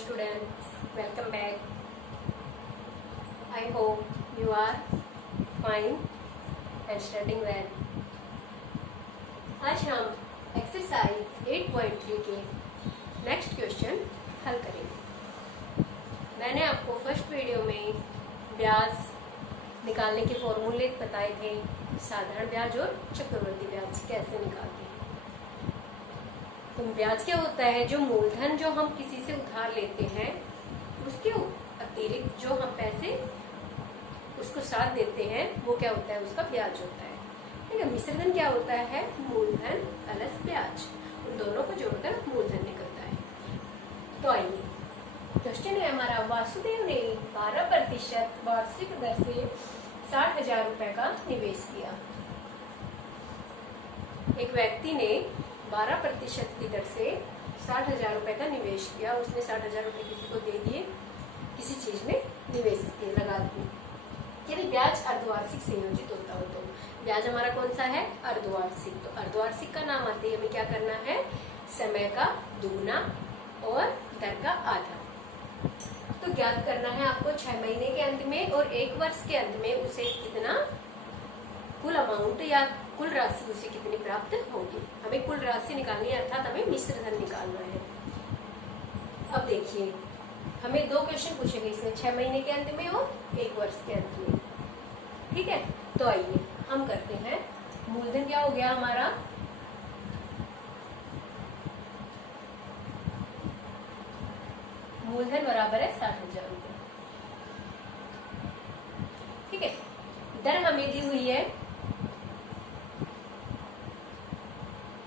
students, welcome back. I hope you are fine and studying well. आज हम exercise 8.3 के next question हल करेंगे। मैंने आपको फर्स्ट वीडियो में ब्याज निकालने के फॉर्मूले बताए थे, साधारण ब्याज और चक्रवृद्धि ब्याज कैसे निकालते हैं। तो ब्याज क्या होता है? जो मूलधन जो हम किसी से उधार लेते हैं उसके अतिरिक्त जो हम पैसे उसको साथ देते हैं वो क्या होता है? उसका ब्याज होता है। ठीक है। मिश्रधन क्या होता है? मूलधन प्लस ब्याज, उन दोनों को जोड़कर मूलधन निकलता है। तो आइए क्वेश्चन है हमारा, वासुदेव ने 12% वार्षिक दर से 60,000 रुपए का निवेश किया। एक व्यक्ति ने 12% की दर से 60,000 रुपए का निवेश किया। उसने 60,000 रुपए किसी को दे दिए, किसी चीज में निवेश किए, लगा दिए। यदि ब्याज अर्धवार्षिक संयोजित होता हो तो ब्याज हमारा कौन सा है? अर्धवार्षिक। तो अर्धवार्षिक का नाम आते ही हमें क्या करना है? समय का दुगुना और दर का आधा। तो ज्ञात करना है आपको 6 महीने के अंत में और 1 वर्ष के अंत में उसे कितना कुल अमाउंट या कुल राशि उसे कितनी प्राप्त होगी। हमें कुल राशि निकालनी है, अर्थात हमें मिश्रधन निकालना है। अब देखिए हमें 2 क्वेश्चन पूछे गए इसमें, 6 महीने के अंत में और 1 वर्ष के अंत में। ठीक है। तो आइए हम करते हैं। मूलधन क्या हो गया हमारा? मूलधन बराबर है 60,000 रुपए। ठीक है। दर हमें दी हुई है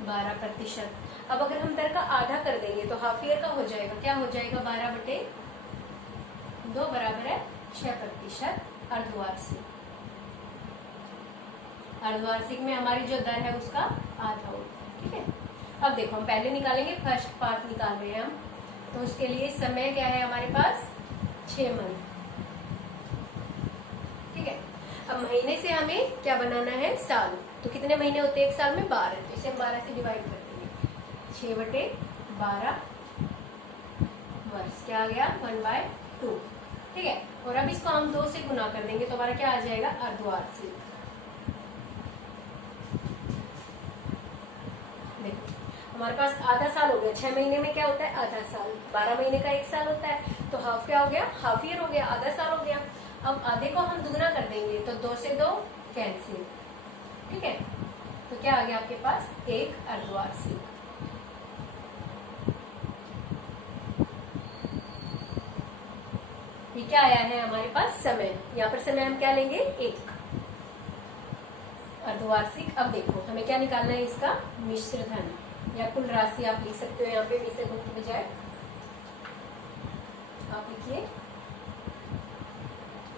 12%। अब अगर हम दर का आधा कर देंगे तो हाफ ईयर का हो जाएगा। क्या हो जाएगा? 12/2 बराबर है 6%। अर्धवार्षिक, अर्धवार्षिक में हमारी जो दर है उसका आधा होता है। ठीक है। अब देखो हम पहले निकालेंगे, फर्स्ट पार्ट निकाल रहे हैं हम। तो उसके लिए समय क्या है हमारे पास? 6 मंथ। ठीक है। अब महीने से हमें क्या बनाना है? साल। तो कितने महीने होते हैं एक साल में? 12। तो इसे हम 12 से डिवाइड कर देंगे। 6/12 वर्ष क्या आ गया? 1/2। ठीक है। और अब इसको हम 2 से गुना कर देंगे तो हमारा क्या आ जाएगा? अर्धवार्षिक। देखो हमारे पास आधा साल हो गया। 6 महीने में क्या होता है? आधा साल। 12 महीने का 1 साल होता है। तो हाफ क्या हो गया? हाफ ईयर हो गया, आधा साल हो गया। अब आधे को हम दुगना कर देंगे तो 2 से 2 कैंसिल। ठीक है। तो क्या आ गया आपके पास? 1 अर्धवार्षिक। ये क्या आया है हमारे पास? समय। यहाँ पर समय हम क्या लेंगे? 1 अर्धवार्षिक। अब देखो हमें क्या निकालना है? इसका मिश्रधन या कुल राशि आप लिख सकते हो। यहाँ पे मिश्रधन की बजाय आप लिखिए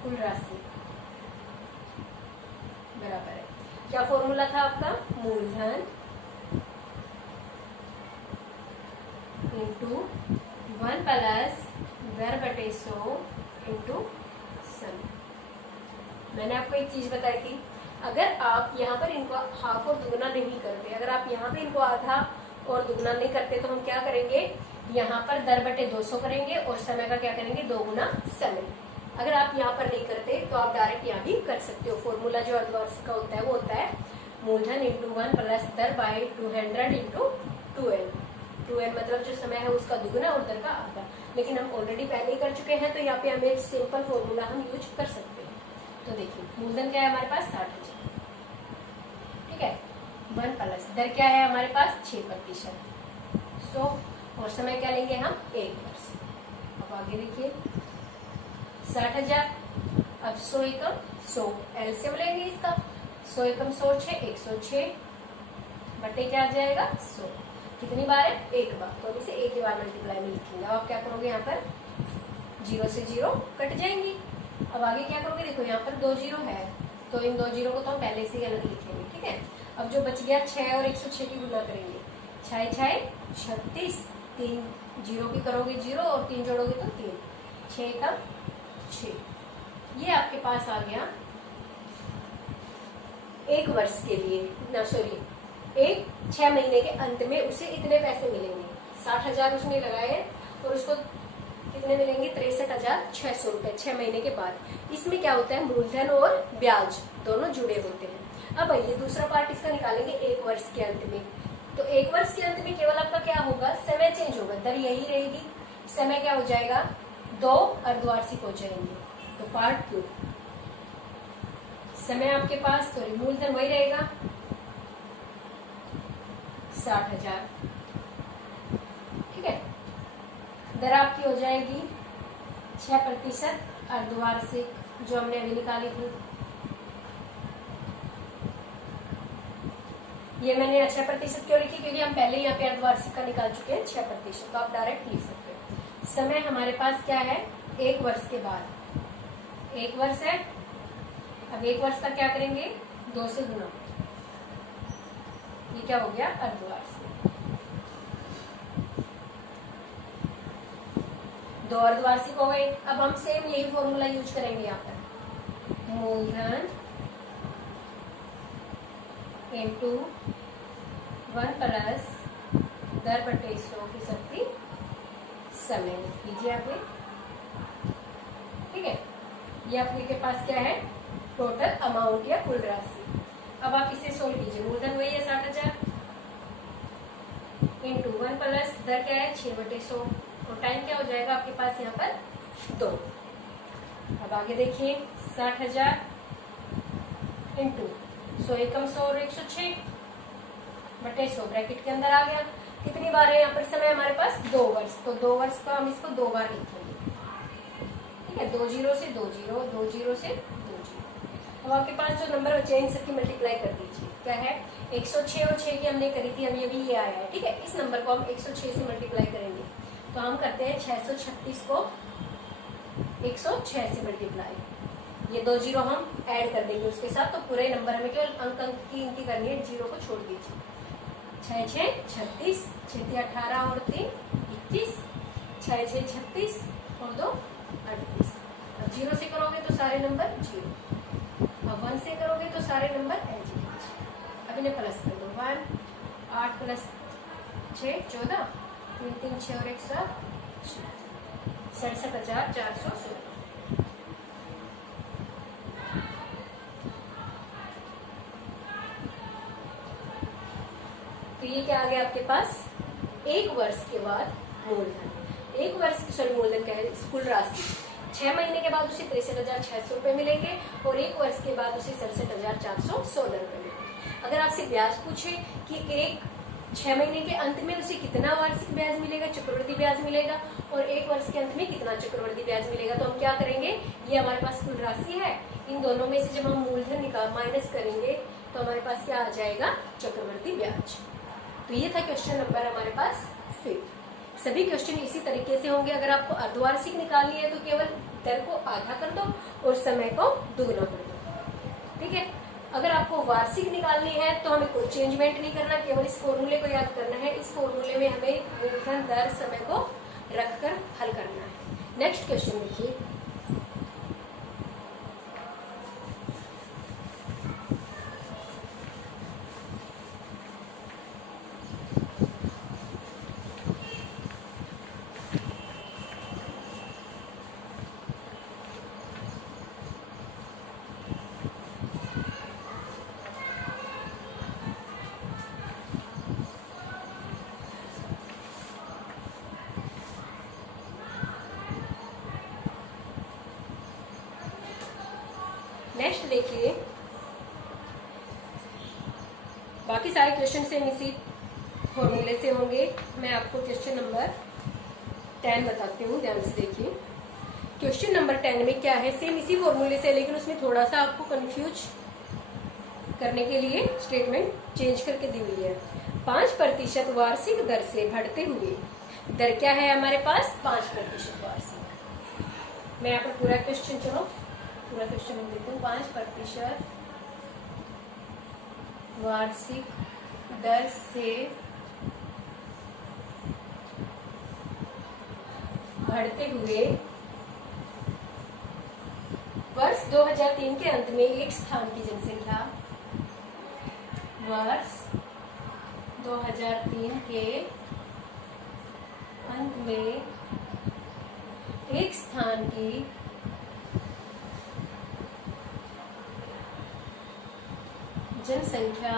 कुल राशि बराबर है। क्या फॉर्मूला था आपका? मूलधन इंटू 1 प्लस दर/100 इंटू समय। मैंने आपको एक चीज बताई थी, अगर आप यहाँ पर इनको हाफ और दुगना नहीं करते, अगर आप यहाँ पे इनको आधा और दुगना नहीं करते तो हम क्या करेंगे? यहाँ पर दर/200 करेंगे और समय का क्या करेंगे? 2 गुना समय। अगर आप यहाँ पर नहीं करते तो आप डायरेक्ट यहाँ भी कर सकते हो। फॉर्मूला जो अर्धवार्षिक का होता है वो होता है मूलधन into 1 plus दर/200 into 2l। 2l मतलब जो समय है उसका दुगुना और दर का आधा। लेकिन हम ऑलरेडी पहले ही कर चुके हैं तो यहाँ पे हमें सिंपल फॉर्मूला हम यूज कर सकते हैं। तो देखिए मूलधन क्या है हमारे पास? 60,000। ठीक है। 1 प्लस दर क्या है हमारे पास? 6%। 100 और समय क्या लेंगे हम? 1 वर्ष। अब आगे देखिए 60,000। अब 100 एकम 100 एलसीएम लेंगे इसका। 100 एकम 100 6 106 बटे क्या आ जाएगा? 100। कितनी बार है? 1 बार। तो अब इसे एक ही बार मल्टीप्लाई में लिखेंगे। अब आप क्या करोगे? यहाँ पर 0 से 0 कट जाएंगी। अब आगे क्या करोगे? देखो यहाँ पर 2 जीरो है तो इन 2 जीरो को तो हम पहले से ही अलग लिखेंगे। ठीक है। अब जो बच गया 6 और 106 की गुना करेंगे। 6 6 36, 3 जीरो की करोगे 0 और 3 जोड़ोगे तो 3, 6 का 6। ये आपके पास आ गया 1 वर्ष के लिए ना, सॉरी 6 महीने के अंत में उसे इतने पैसे मिलेंगे। 60,000 उसने लगाए और उसको कितने मिलेंगे? 63,600 रुपए 6 महीने के बाद। इसमें क्या होता है, मूलधन और ब्याज दोनों जुड़े होते हैं। अब आइए दूसरा पार्ट इसका निकालेंगे 1 वर्ष के अंत में। तो 1 वर्ष के अंत में केवल आपका क्या होगा, समय चेंज होगा, दर यही रहेगी, समय क्या हो जाएगा, 2 अर्धवार्षिक हो जाएंगे। तो पार्ट 2, समय आपके पास सॉरी मूलधन वही रहेगा 60,000, ठीक है। दर आपकी हो जाएगी 6% अर्धवार्षिक, जो हमने अभी निकाली थी। ये मैंने 6% क्यों लिखी, क्योंकि हम पहले यहाँ पे अर्धवार्षिक का निकाल चुके हैं 6%, तो आप डायरेक्ट लिख सकते हो। समय हमारे पास क्या है, 1 वर्ष के बाद, 1 वर्ष है। अब 1 वर्ष का क्या करेंगे, 2 से गुना, ये क्या हो गया, अर्धवार्षिक। 2 अर्धवार्षिक हो गए। अब हम सेम यही फॉर्मूला यूज करेंगे यहाँ पर, मूलधन इंटू 1 प्लस दर बटे 100% समय लीजिए आपने, ठीक है। ये आपके के पास क्या है, टोटल अमाउंट या कुल राशि। अब आप इसे सोल्व कीजिए, मूलधन वही है 60,000 इंटू 1 प्लस दर क्या है 6/100, और टाइम क्या हो जाएगा आपके पास यहाँ पर 2। अब आगे देखिए 60,000 इंटू 100 एकम 100 और 106 बटे 100 ब्रैकेट के अंदर आ गया। कितनी बार है यहाँ पर समय हमारे पास, 2 वर्ष, तो 2 वर्ष का हम इसको 2 बार लिखेंगे, ठीक है। 2 0 से 2 0, 2 0 से 2 0। अब आपके पास जो नंबर बचे हैं सबकी मल्टीप्लाई कर दीजिए, क्या है 106 और 6 की हमने करी थी, हम अभी ये आया है, ठीक है। इस नंबर को हम 106 से मल्टीप्लाई करेंगे, तो हम करते हैं 636 को 106 से मल्टीप्लाई, ये 2 0 हम ऐड कर देंगे उसके साथ, तो पूरे नंबर हमें केवल अंक की गिनती करनी है, 0 को छोड़ दीजिए। 6 6 36, 6 3 18 और 3 21, 6 6 36 और 2 38। अब 0 से करोगे तो सारे नंबर 0, अब 1 से करोगे तो सारे नंबर एलजीब्रा। अब इन्हें प्लस कर दो, 1 8 प्लस 6 14, 3 3 6 और 1 7, 67,416। तो ये क्या आ गया आपके पास, 1 वर्ष के बाद मूलधन, 1 वर्ष सॉरी मूलधन क्या है, कुल राशि। 6 महीने के बाद उसे 63,600 रुपए मिलेंगे और 1 वर्ष के बाद उसे 67,416 रुपए मिलेंगे। अगर आपसे ब्याज पूछे कि 6 महीने के अंत में उसे कितना वार्षिक ब्याज मिलेगा, चक्रवृद्धि ब्याज मिलेगा, और 1 वर्ष के अंत में कितना चक्रवृद्धि ब्याज मिलेगा, तो हम क्या करेंगे, ये हमारे पास कुल राशि है, इन दोनों में से जब हम मूलधन निकाल माइनस करेंगे तो हमारे पास क्या आ जाएगा, चक्रवृद्धि ब्याज। तो ये था क्वेश्चन नंबर हमारे पास 5। सभी क्वेश्चन इसी तरीके से होंगे। अगर आपको अर्धवार्षिक निकालनी है तो केवल दर को आधा कर दो और समय को दुगना कर दो, ठीक है। अगर आपको वार्षिक निकालनी है तो हमें कोई चेंजमेंट नहीं करना, केवल इस फॉर्मूले को याद करना है। इस फॉर्मूले में हमें मूलधन दर समय को रखकर हल करना है। नेक्स्ट क्वेश्चन देखिए, नेक्स्ट देखिए, बाकी सारे क्वेश्चन सेम इसी फॉर्मूले से होंगे। मैं आपको क्वेश्चन नंबर 10 बताती हूँ, ध्यान से देखिए। क्वेश्चन नंबर 10 में क्या है, सेम इसी फॉर्मूले से, लेकिन उसमें थोड़ा सा आपको कंफ्यूज करने के लिए स्टेटमेंट चेंज करके दी हुई है। 5% वार्षिक दर से बढ़ते हुए, दर क्या है हमारे पास, 5% वार्षिक। मैं यहाँ पर पूरा क्वेश्चन, चलो पूरा क्वेश्चन हम देखते हैं। 5% वार्षिक दर से बढ़ते हुए वर्ष 2003 के अंत में एक स्थान की जनसंख्या, वर्ष 2003 के अंत में एक स्थान की जनसंख्या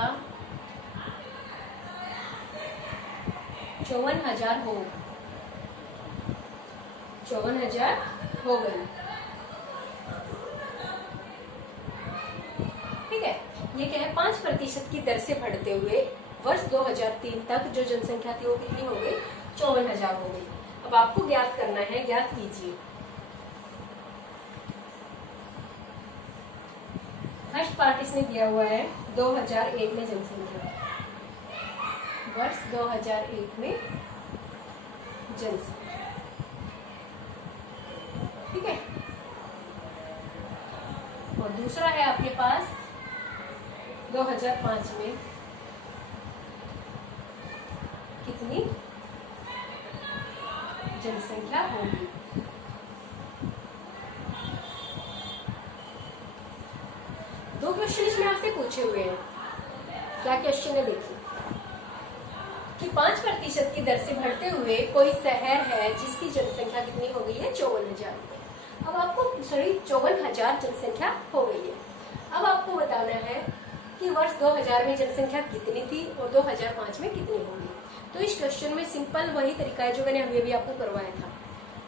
54,000 हो गई। ठीक है, ये क्या है, 5% की दर से बढ़ते हुए वर्ष 2003 तक जो जनसंख्या थी वो कितनी हो गई, 54,000 हो गई। अब आपको ज्ञात करना है, ज्ञात कीजिए फर्स्ट पार्ट इसमें दिया हुआ है 2001 में जनसंख्या, वर्ष 2001 में जनसंख्या। ठीक है, और दूसरा है आपके पास 2005 में कितनी जनसंख्या होगी। दो क्वेश्चन इसमें आपसे पूछे हुए हैं। क्या क्वेश्चन है देखिए कि 5% की दर से बढ़ते हुए कोई शहर है जिसकी जनसंख्या कितनी हो गई है, 54,000। अब आपको 54,000 जनसंख्या हो गई है। अब आपको बताना है कि वर्ष 2000 में जनसंख्या कितनी थी और 2005 में कितनी होगी। तो इस क्वेश्चन में सिंपल वही तरीका है जो मैंने अभी अभी आपको करवाया था।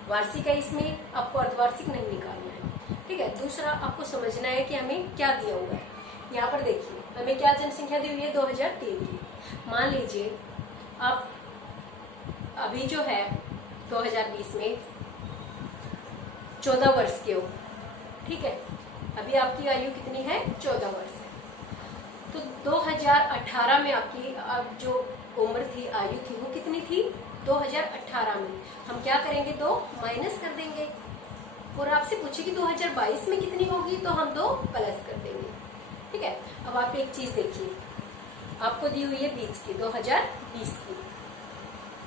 वार्षिक है, इसमें आपको अर्धवार्षिक नहीं निकालना है। ठीक है, दूसरा आपको समझना है कि हमें क्या दिया हुआ है। यहाँ पर देखिए हमें क्या जनसंख्या दी हुई है, 2003 की। मान लीजिए आप अभी जो है 2020 में 14 वर्ष के हो। ठीक है, अभी आपकी आयु कितनी है, 14 वर्ष है। तो 2018 में आपकी अब जो उम्र थी, आयु थी, वो कितनी थी, 2018 में। हम क्या करेंगे, 2 माइनस कर देंगे। और आपसे पूछे कि 2022 में कितनी होगी, तो हम 2 प्लस कर देंगे। ठीक है, अब आप एक चीज देखिए, आपको दी हुई है 20 की, 2020 की।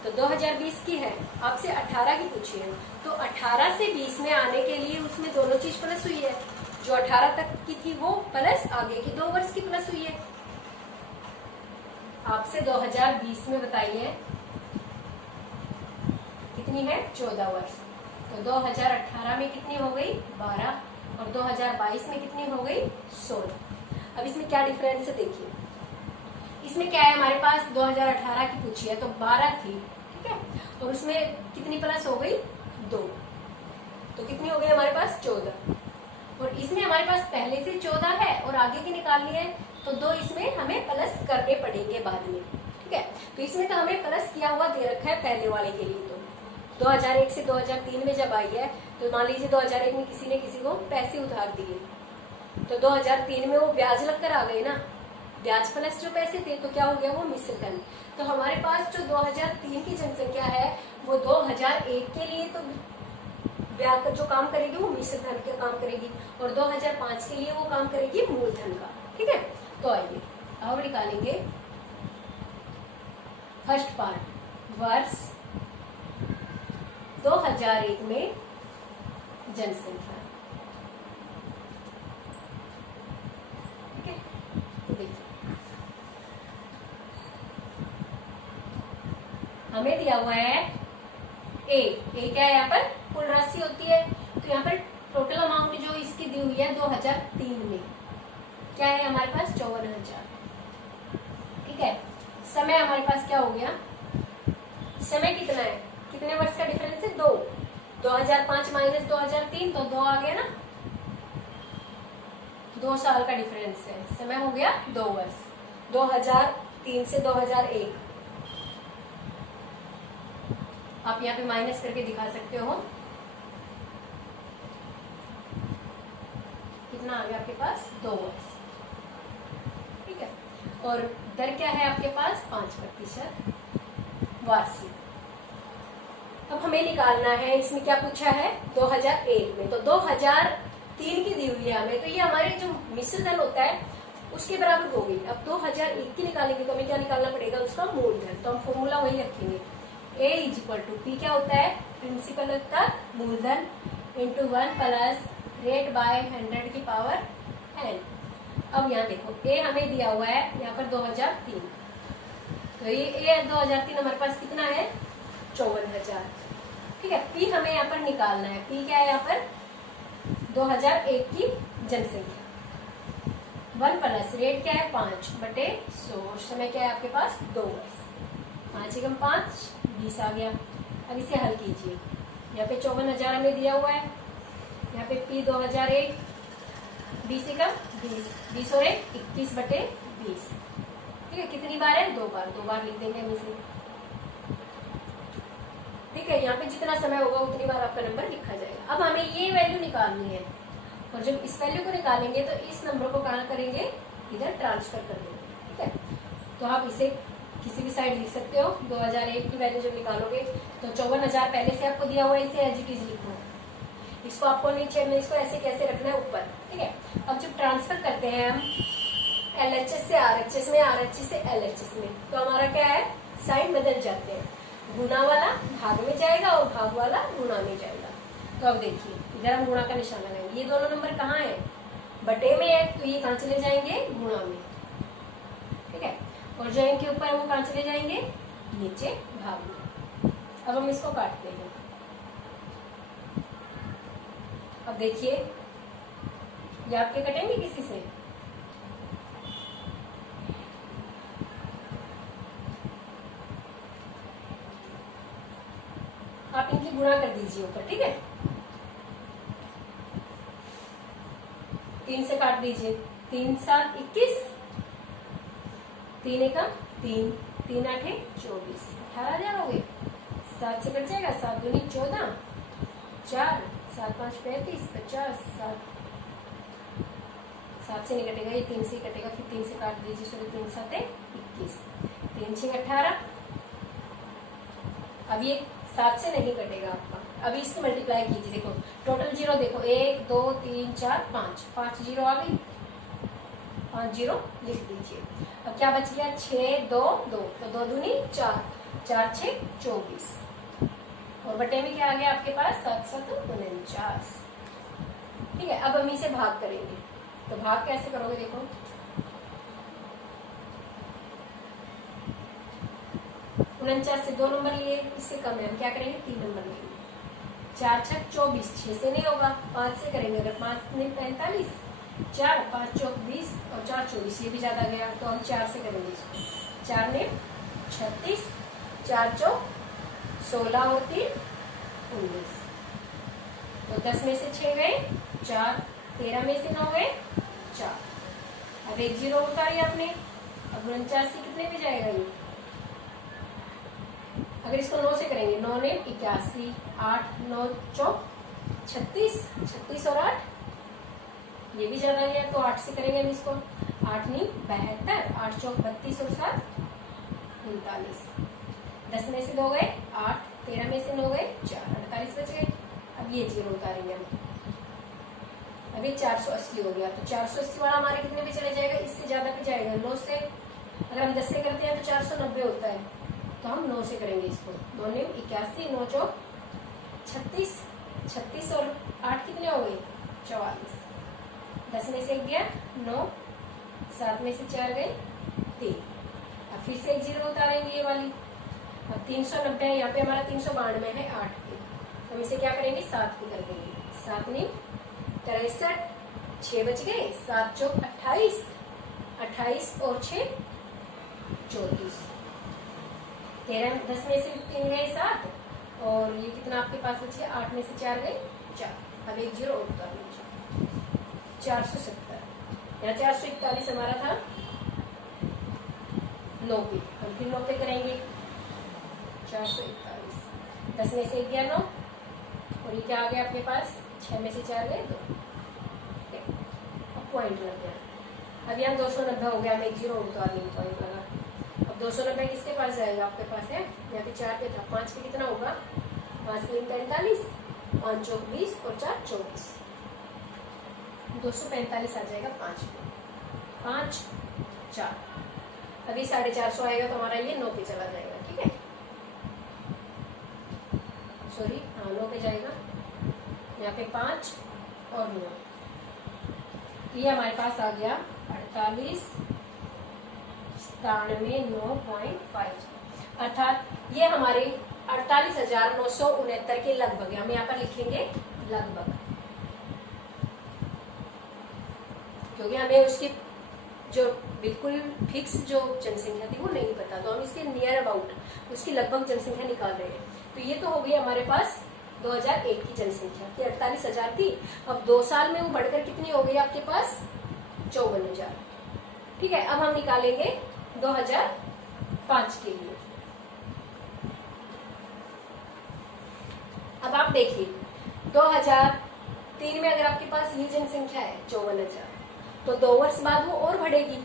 तो 2020 की है, आपसे 18 की पूछी है। तो 18 से 20 में आने के लिए उसमें दोनों चीज प्लस हुई है। जो 18 तक की थी वो प्लस आगे की 2 वर्ष की प्लस हुई है। आपसे 2020 में बताइए कितनी है, 14 वर्ष। तो 2018 में कितनी हो गई, 12, और 2022 में कितनी हो गई, 16। अब इसमें क्या डिफरेंस है देखिए, इसमें क्या है, हमारे पास 2018 की पूछी है तो 12 थी। ठीक है, और उसमें कितनी प्लस हो गई, 2, तो कितनी हो गई हमारे पास, 14। और इसमें हमारे पास पहले से 14 है और आगे की निकालनी है, तो 2 इसमें हमें प्लस करने पड़ेंगे बाद में। ठीक है, तो इसमें तो हमें प्लस किया हुआ दे रखा है पहले वाले के लिए। तो 2001 से 2003 में जब आई है, तो मान लीजिए 2001 में किसी ने किसी को पैसे उधार दिए, तो 2003 में वो ब्याज लगकर आ गए ना, ब्याज प्लस जो पैसे थे, तो क्या हो गया, वो मिश्र धन। तो हमारे पास जो 2003 की जनसंख्या है वो 2001 के लिए तो ब्याज का जो काम करेगी वो मिश्र धन का काम करेगी, और 2005 के लिए वो काम करेगी मूलधन का। ठीक है, तो आइए अब निकालेंगे फर्स्ट पार्ट, वर्ष 2001 में जनसंख्या। ठीक है, तो देखिए हमें दिया हुआ है ए क्या है, यहाँ पर कुल राशि होती है। तो यहाँ पर टोटल अमाउंट जो इसकी दी हुई है 2003 में क्या है हमारे पास, 54,000। ठीक है, समय हमारे पास क्या हो गया, समय कितना है, कितने वर्ष का डिफरेंस है, 2। 2005 माइनस 2003, तो 2 आ गया ना, 2 साल का डिफरेंस है। समय हो गया 2 वर्ष, 2003 से 2001। आप यहाँ पे माइनस करके दिखा सकते हो, कितना आ गया आपके पास, 2 वर्ष। ठीक है, और दर क्या है आपके पास, 5% वार्षिक। अब हमें निकालना है, इसमें क्या पूछा है, 2001 में, तो 2003 की दी हुई है हमें, तो ये हमारे जो मिश्र धन होता है उसके बराबर हो गई। अब 2001 की निकालेंगे तो हमें क्या निकालना पड़ेगा, उसका मूलधन। तो हम फॉर्मूला वही रखेंगे, A = P क्या होता है, प्रिंसिपल होता है मूलधन इंटू 1 प्लस रेट बाय 100 की पावर n। अब यहाँ देखो A हमें दिया हुआ है यहाँ पर 2003, तो ये A 2003 हमारे पास कितना है, 54,000। ठीक है। पी हमें यहाँ पर निकालना है। पी क्या है यहाँ पर? 2001 की जनसंख्या। 1 प्लस रेट क्या है? 5/100। और समय क्या है आपके पास? 2 वर्ष। 5 एकम 5, 20 आ गया। अब इसे हल कीजिए। यहाँ पे 54,000 हमें दिया हुआ है। यहाँ पे पी 2001, 20 एकम 20, 20 और 1 21/20। ठीक है, कितनी बार है? 2 बार। 2 बार लिख देंगे हम इसे। ठीक है, यहाँ पे जितना समय होगा उतनी बार आपका नंबर लिखा जाएगा। अब हमें ये वैल्यू निकालनी है, और जब इस वैल्यू को निकालेंगे तो इस नंबर को कहाँ करेंगे? इधर ट्रांसफर कर देंगे। ठीक है, तो आप इसे किसी भी साइड लिख सकते हो। 2001 की वैल्यू जब निकालोगे तो 54,000 पहले से आपको दिया हुआ है, इसे एज इट इज लिखो। इसको आपको नीचे में इसको ऐसे कैसे रखना है? ऊपर। ठीक है, अब जब ट्रांसफर करते हैं हम LHS से RHS में, RHS से LHS में, तो हमारा क्या है? साइड बदल जाते हैं। गुना वाला भाग में जाएगा और भाग वाला गुना में जाएगा। तो अब देखिए, इधर हम गुणा का निशान लगाएंगे। ये दोनों नंबर कहाँ है? बटे में है, तो ये कहाँ चले जाएंगे? गुणा में। ठीक है, और जो इनके ऊपर है वो कहाँ चले जाएंगे? नीचे भाग में। अब हम इसको काटते हैं। अब देखिए, ये आपके कटेंगे किसी से? आप इनकी गुणा कर दीजिए ऊपर। ठीक है, 3 से काट दीजिए। 3 7 21, 3 एकम 3, 3 8 24, 18,000 हो गए। 7 से कट जाएगा, 7 दूनी 14, 4 7 5 35, 50, 7 से नहीं कटेगा, ये 3 से कटेगा, फिर 3 से काट दीजिए। सॉरी, 3 7 21, 3 6 18। अब ये 7 से नहीं कटेगा आपका। अभी इसको मल्टीप्लाई कीजिए। देखो टोटल जीरो देखो, 1 2 3 4 5, 5 जीरो आ गई। 5 जीरो लिख दीजिए। अब क्या बच गया? 6 2 2, तो 2 दूनी 4, 4 6 24, और बटे में क्या आ गया आपके पास? 7 7 49। ठीक है, अब हम इसे भाग करेंगे। तो भाग कैसे करोगे? देखो, उनचास से 2 नंबर लिए, इससे कम है, हम क्या करेंगे? 3 नंबर लेंगे। 4 6 24, 6 से नहीं होगा, 5 से करेंगे। अगर 5 ने 45, 4 5 चौक 20 और 4 24, ये भी ज्यादा गया, तो हम 4 से करेंगे इसको। 4 ने 36, 4 चौक 16 और 3 19, तो 10 में से 6 गए 4, 13 में से 9 गए 4। अब 1 जीरो उतारी आपने। अब 49 से कितने में जाएगा ये? अगर इसको 9 से करेंगे, 9 ने 81, 8 9 चौक 36, 36 और 8, ये भी ज्यादा है, तो 8 से करेंगे हम इसको। 8 नहीं 72, 8 चौक 32 और 7 39। 10 में से 2 गए 8, 13 में से 9 गए 4, 48 बच गए। अब ये जीरो उतारेंगे हम। अभी 480 हो गया, तो 480 वाला हमारे कितने पे चले जाएगा? इससे ज्यादा पे जाएगा। 9 से अगर हम 10 से करते हैं तो 490 होता है, तो हम 9 से करेंगे इसको। 9 ने 81, 9 चौक 36, 36 और 8 कितने हो गए? 44। 10 में से 1 गया 9, 7 में से 4 गए 3। अब फिर से 1 जीरो उतारेंगे ये वाली। अब 390 है, यहाँ पे हमारा 392 है 8 पे, हम इसे क्या करेंगे? 7 पे कर देंगे। 7 ने 63, 6 बच गए, 7 चौक 28, 28 और 6 34। 13 10 में से 3 गए 7, और ये कितना आपके पास बचे? 8 में से 4 गए 4। अब 1 जीरो उतार लीजिए। 470, यहाँ 441 हमारा था 9 पे, हम फिर 9 पे करेंगे। 441, 10 में से 1 गया 9, और ये क्या आ गया आपके पास? 6 में से 4 गए 2। अब पॉइंट लग गया। अब यहाँ 290 हो गया, हम 1 जीरो उतार लेंगे, पॉइंट लगा। अब 290 किसके पास जाएगा? आपके पास है, यहाँ पे 4 पे था, 5 पे कितना होगा? 5 में 45, 5 चौक 20 और 4 24, 245 आ जाएगा 5 पे। 5 4, अभी 450 आएगा, तो हमारा ये 9 पे चला जाएगा। ठीक है, सॉरी, हाँ 9 पे जाएगा। यहाँ पे 5 और 9, ये हमारे पास आ गया 48 97 9.5, अर्थात ये हमारे 48,969 के लगभग, हम यहाँ पर लिखेंगे लगभग, क्योंकि हमें उसकी जो बिल्कुल फिक्स जो जनसंख्या थी वो नहीं पता, तो हम इसके नियर अबाउट उसकी लगभग जनसंख्या निकाल रहे हैं। तो ये तो हो गई हमारे पास 2001 की जनसंख्या की 48,000 थी। अब 2 साल में वो बढ़कर कितनी हो गई आपके पास 54,000। ठीक है, अब हम निकालेंगे 2005 के लिए। अब आप देखिए 2003 में अगर आपके पास ये जनसंख्या है 54,000, तो 2 वर्ष बाद वो और बढ़ेगी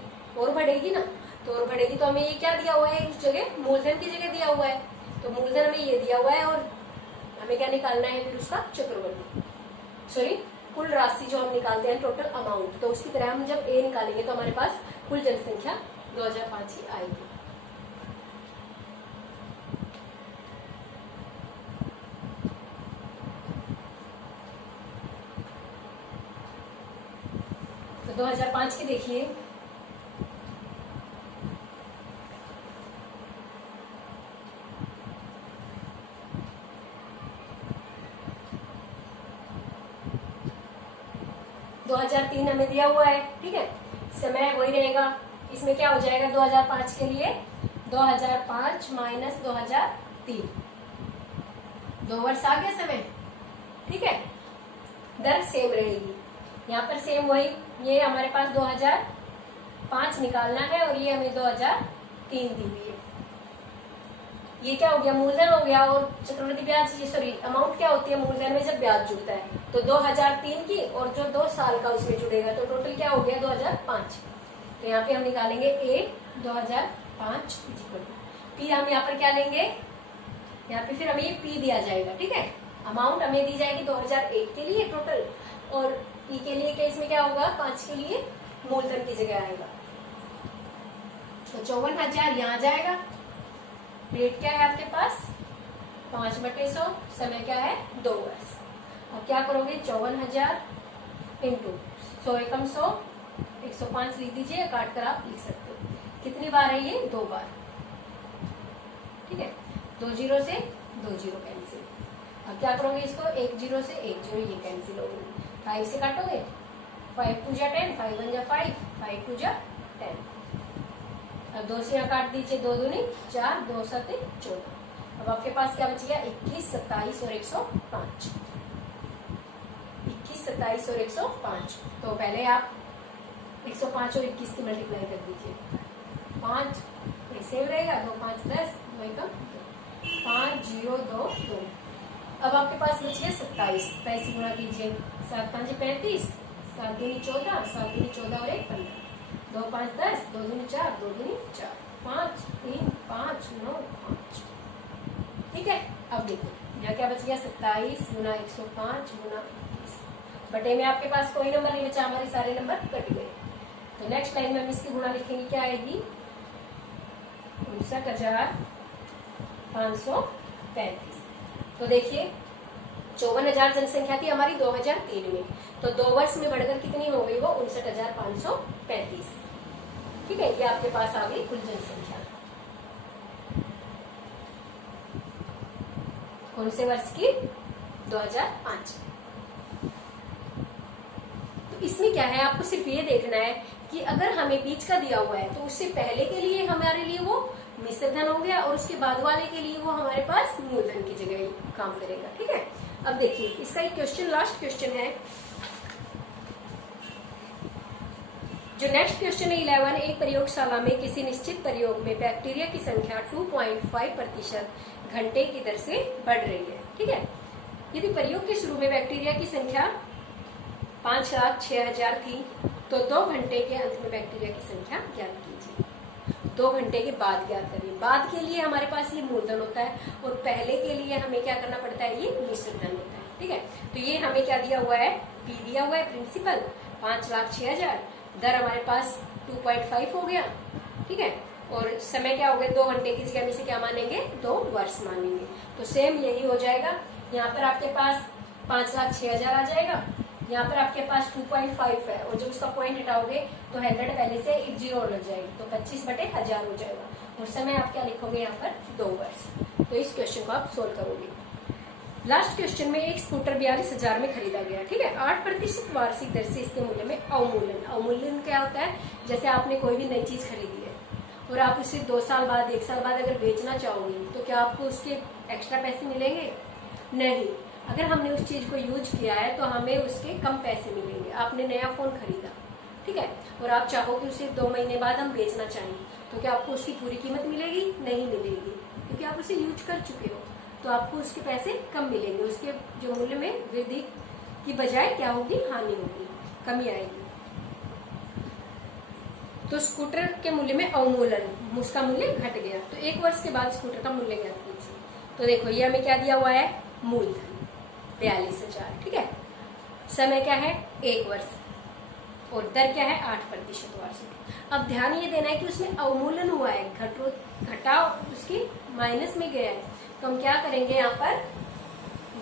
ना, तो और बढ़ेगी। तो हमें ये क्या दिया हुआ है उस जगह, मूलधन की जगह दिया हुआ है, तो मूलधन हमें ये दिया हुआ है और हमें क्या निकालना है फिर उसका चक्रवृद्धि, सॉरी कुल राशि जो हम निकालते हैं टोटल अमाउंट। तो उसकी तरह हम जब ए निकालेंगे तो हमारे पास कुल जनसंख्या 2005 की आएगी। तो 2005 की देखिए, दो 2003 हमें दिया हुआ है। ठीक है, समय वही रहेगा, इसमें क्या हो जाएगा 2005 के लिए 2005 माइनस 2003, 2 वर्ष आ गया समय। ठीक है, दर सेम रहेगी, यहाँ पर सेम वही, ये हमारे पास 2005 निकालना है और ये हमें 2003 दी हुई है। ये क्या हो गया, मूलधन हो गया, और चक्रवृद्धि ब्याज, सॉरी अमाउंट क्या होती है मूलधन में जब ब्याज जुड़ता है, तो 2003 की और जो 2 साल का उसमें जुड़ेगा, तो टोटल क्या हो गया 2005। तो यहाँ पे हम निकालेंगे ए 2005 पी, हम यहाँ पर क्या लेंगे, यहाँ पे फिर हमें ये पी दिया जाएगा। ठीक है, अमाउंट हमें दी जाएगी 2001 के लिए टोटल, और पी के लिए केस में क्या होगा 5 के लिए मूलधन की जगह आएगा, तो 54,000 यहाँ जाएगा। रेट क्या है आपके पास 5/100, समय क्या है 2 वर्ष। अब क्या करोगे 54,000 इंटू 100 एकम 100, 105 लिख दीजिए, काट कर आप लिख सकते हो। कितनी बार है ये 2 बार। ठीक है, 2 जीरो से 2 जीरो कैंसिल। अब क्या करोगे इसको 1 जीरो से 1 जीरो, ये कैंसिल हो गई, 5 से काटोगे, 5 2 जा 10, 5 1 जा 5, 5 2 जा 10। अब 2 से यहाँ काट दीजिए, 2 दूनी 4, 2 7 14। अब आपके पास क्या बच गया 21, 27 और 105, 21, 27 और 105। तो पहले आप 105 और 21 की मल्टीप्लाई कर दीजिए, 5 सेम रहेगा, 2 5 10, 2 एकम 5 0 2 2। अब आपके पास बच गया 27, 27 गुणा कीजिए, 7 5 35, 7 दूनी 14, 7 दूनी 14 और 1 15, 2 5 10, 2 दूनी 4, 2 दूनी 4, 5 3 5 9 5। ठीक है, अब देखो यहाँ क्या बच गया 27 गुना 105 गुना 21, बटे में आपके पास कोई नंबर नहीं बचा, हमारे सारे नंबर कट गए। तो नेक्स्ट लाइन में हम इसकी गुणा लिखेंगे, क्या आएगी 59,535। तो देखिए 54,000 जनसंख्या थी हमारी 2003 में, तो 2 वर्ष में बढ़कर कितनी हो गई वो 59,535। ठीक है, ये आपके पास आ गई कुल जनसंख्या। कौन से वर्ष की 2005। तो इसमें क्या है, आपको सिर्फ ये देखना है कि अगर हमें बीच का दिया हुआ है तो उससे पहले के लिए हमारे लिए वो मिश्र धन हो गया, और उसके बाद वाले के लिए वो हमारे पास मूलधन की जगह काम करेगा। ठीक है, अब देखिए इसका एक क्वेश्चन, लास्ट क्वेश्चन है, जो नेक्स्ट क्वेश्चन है 11। एक प्रयोगशाला में किसी निश्चित प्रयोग में बैक्टीरिया की संख्या 2.5% घंटे की दर से बढ़ रही है। ठीक है, यदि प्रयोग के शुरू में बैक्टीरिया की संख्या 5,06,000 थी, तो 2 घंटे के अंत में बैक्टीरिया की संख्या ज्ञात कीजिए। 2 घंटे के बाद ज्ञात करिए। बाद के लिए हमारे पास ये मूलधन होता है, और पहले के लिए हमें क्या करना पड़ता है, ये मिश्र धन होता है। ठीक है, तो ये हमें क्या दिया हुआ है, पी दिया हुआ है प्रिंसिपल 5,06,000, दर हमारे पास 2.5 हो गया। ठीक है, और समय क्या हो गया 2 घंटे की जगह में से क्या मानेंगे 2 वर्ष मानेंगे। तो सेम यही हो जाएगा, यहाँ पर आपके पास 5,06,000 आ जाएगा, यहाँ पर आपके पास 2.5 है, और जब उसका पॉइंट हटाओगे तो 100 पहले से 1 जीरो लग जाएगी, तो 25/1000 हो जाएगा, और समय आप क्या लिखोगे यहाँ पर 2 वर्ष। तो इस क्वेश्चन को आप सोल्व करोगे। लास्ट क्वेश्चन में एक स्कूटर 42,000 में खरीदा गया, ठीक है। 8% वार्षिक दर से इसके मूल्य में अवमूल्यन। अवमूल्यन क्या होता है, जैसे आपने कोई भी नई चीज खरीदी है और आप उसे 2 साल बाद 1 साल बाद अगर बेचना चाहोगे तो क्या आपको उसके एक्स्ट्रा पैसे मिलेंगे? नहीं। अगर हमने उस चीज को यूज किया है तो हमें उसके कम पैसे मिलेंगे। आपने नया फोन खरीदा, ठीक है, और आप चाहो कि उसे 2 महीने बाद हम बेचना चाहें, तो क्या आपको उसकी पूरी कीमत मिलेगी? नहीं मिलेगी, क्योंकि आप उसे यूज कर चुके हो, तो आपको उसके पैसे कम मिलेंगे। उसके जो मूल्य में वृद्धि की बजाय क्या होगी? हानि होगी, कमी आएगी। तो स्कूटर के मूल्य में अवमूल्यन, उसका मूल्य घट गया। तो 1 वर्ष के बाद स्कूटर का मूल्य ज्ञात कीजिए। तो देखो ये हमें क्या दिया हुआ है? मूलधन 42,000, ठीक है। समय क्या है? 1 वर्ष, और दर क्या है? 8% वार्षिक। अब ध्यान ये देना है कि उसमें अवमूल्यन हुआ है, घटा उसकी माइनस में गया है, तो हम क्या करेंगे यहाँ पर?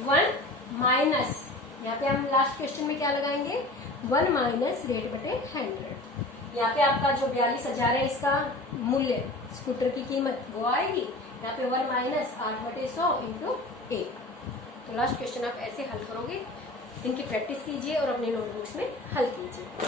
1 माइनस, यहाँ पे हम लास्ट क्वेश्चन में क्या लगाएंगे? 1 माइनस रेट बटे 100। यहाँ पे आपका जो 42,000 है इसका मूल्य, स्कूटर की कीमत वो आएगी, यहाँ पे 1 माइनस 8/100 इंटू 1। तो लास्ट क्वेश्चन आप ऐसे हल करोगे। इनकी प्रैक्टिस कीजिए और अपने नोटबुक्स में हल कीजिए।